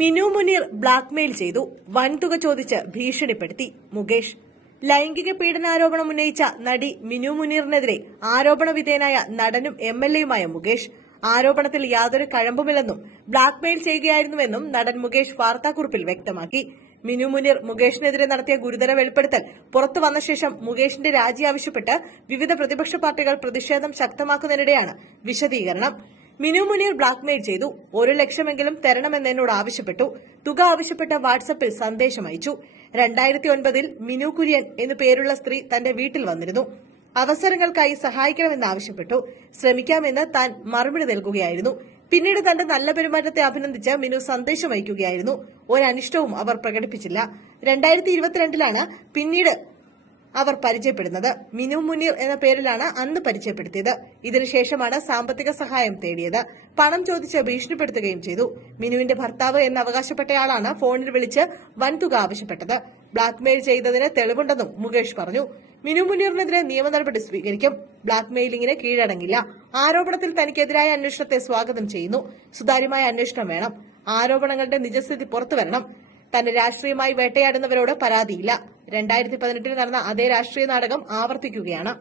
Minu Muneer blackmail ചെയ്തു, വൻതുക ചോദിച്ച് ഭീഷണിപ്പെടുത്തി. മുകേഷ്. ലൈംഗിക പീഡനാരോപണം ഉന്നയിച്ച നടി മിനു മുനീറിനെതിരെ ആരോപണ വിധേയനായ നടനും എംഎൽഎയുമായ മുകേഷ്. ആരോപണത്തിൽ യാതൊരു കഴമ്പുമില്ലെന്നും ബ്ലാക്ക്മെയിൽ ചെയ്യുകയായിരുന്നുവെന്നും നടൻ മുകേഷ് വാർത്താക്കുറിപ്പിൽ വ്യക്തമാക്കി. മിനു മുനീർ മുകേഷിനെതിരെ നടത്തിയ ഗുരുതര വെളിപ്പെടുത്തൽ പുറത്തു വന്ന ശേഷം മുകേഷിന്റെ രാജി ആവശ്യപ്പെട്ട് വിവിധ പ്രതിപക്ഷ പാർട്ടികൾ പ്രതിഷേധം ശക്തമാക്കുന്നതിനിടെയാണ് വിശദീകരണം. മിനു മുനീർ ബ്ലാക്ക്മെയിൽ ചെയ്തു, 1 ലക്ഷമെങ്കിലും തരണമെന്ന് എന്നോട് ആവശ്യപ്പെട്ടു. തുക ആവശ്യപ്പെട്ട് വാട്സപ്പിൽ സന്ദേശം അയച്ചു. 2009 മിനു കുര്യൻ എന്നു പേരുള്ള സ്ത്രീ തന്റെ വീട്ടിൽ വന്നിരുന്നു. അവസരങ്ങൾക്കായി സഹായിക്കണമെന്ന് ആവശ്യപ്പെട്ടു. ശ്രമിക്കാമെന്ന് താൻ മറുപടി നൽകുകയായിരുന്നു. പിന്നീട് തന്റെ നല്ല പെരുമാറ്റത്തെ അഭിനന്ദിച്ച് മിനു സന്ദേശം അയക്കുകയായിരുന്നു. ഒരനിഷ്ടവും അവർ പ്രകടിപ്പിച്ചില്ല. 2022 പിന്നീട് അവർ പരിചയപ്പെടുന്നത്. മിനു മുനീർ എന്ന പേരിലാണ് അന്ന് പരിചയപ്പെടുത്തിയത്. ഇതിനുശേഷമാണ് സാമ്പത്തിക സഹായം തേടിയത്. പണം ചോദിച്ച് ഭീഷണിപ്പെടുത്തുകയും ചെയ്തു. മിനുവിന്റെ ഭർത്താവ് എന്ന് അവകാശപ്പെട്ടയാളാണ് ഫോണിൽ വിളിച്ച് വൻതുക ആവശ്യപ്പെട്ടത്. ബ്ലാക്ക്മെയിൽ ചെയ്തതിന് തെളിവുണ്ടെന്നും മുകേഷ് പറഞ്ഞു. മിനു മുനീറിനെതിരെ നിയമ നടപടി സ്വീകരിക്കും. ബ്ലാക്ക്മെയിലിംഗിന് കീഴടങ്ങില്ല. ആരോപണത്തിൽ തനിക്കെതിരായ അന്വേഷണത്തെ സ്വാഗതം ചെയ്യുന്നു. സുതാര്യമായ അന്വേഷണം വേണം. ആരോപണങ്ങളുടെ നിജസ്ഥിതി പുറത്തുവരണം. തന്നെ രാഷ്ട്രീയമായി വേട്ടയാടുന്നവരോട് പരാതിയില്ല. 2018 നടന്ന അതേ രാഷ്ട്രീയ നാടകം ആവർത്തിക്കുകയാണ്.